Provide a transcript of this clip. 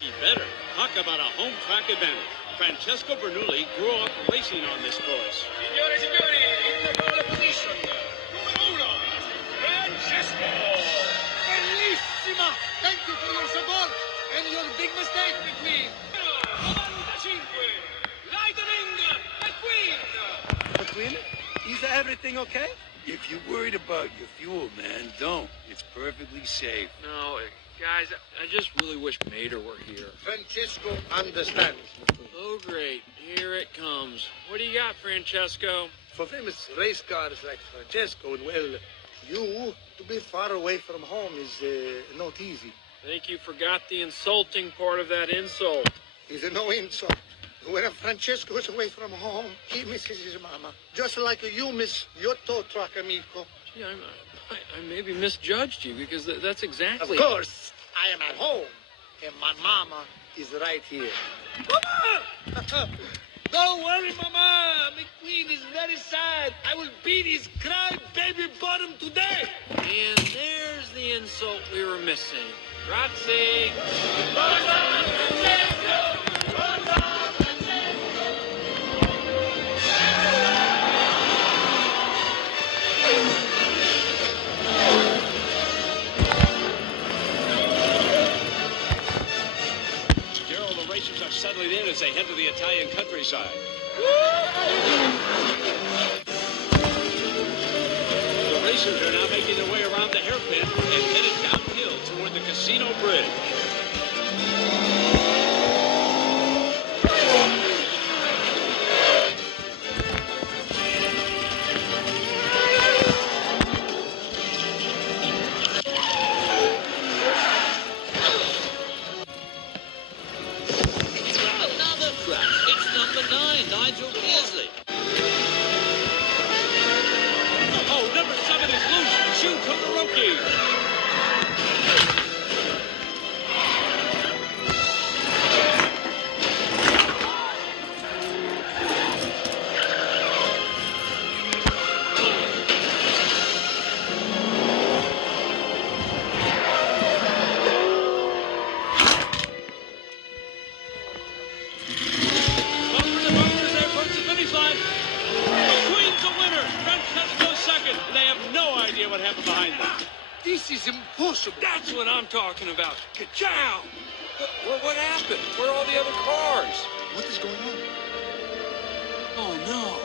Better. Talk about a home track advantage. Francesco Bernoulli grew up racing on this course. Signore e signori, in the pole position, numero uno, Francesco. Bellissima! Thank you for your support and your big mistake with me. 95, Lightning McQueen. McQueen, is everything okay? If you're worried about your fuel, man, don't. It's perfectly safe. No, guys, I just really wish Mater were here. Francesco understands. Oh, great. Here it comes. What do you got, Francesco? For famous race cars like Francesco, well, you to be far away from home is not easy. I think you forgot the insulting part of that insult. It's no insult. When Francesco is away from home, he misses his mama. Just like you miss your tow truck, amico. Gee, I maybe misjudged you because that's exactly... Of course, I am at home, and my mama is right here. Mama! Don't worry, Mama. McQueen is very sad. I will beat his crybaby bottom today. And there's the insult we were missing. Grazie. Gerald, the racers are settling in as they head to the Italian countryside. The racers are now making their way around the hairpin and headed downhill toward the casino bridge. Another crash. It's number 9, Nigel Beasley. Oh, number 7 is loose. Shu Todoroki. Bumper to bumper as they approach the finish line. McQueen's the winner. Francesco's second. And they have no idea what happened behind them. This is impossible. That's what I'm talking about. Ka-chow! What happened? Where are all the other cars? What is going on? Oh, no.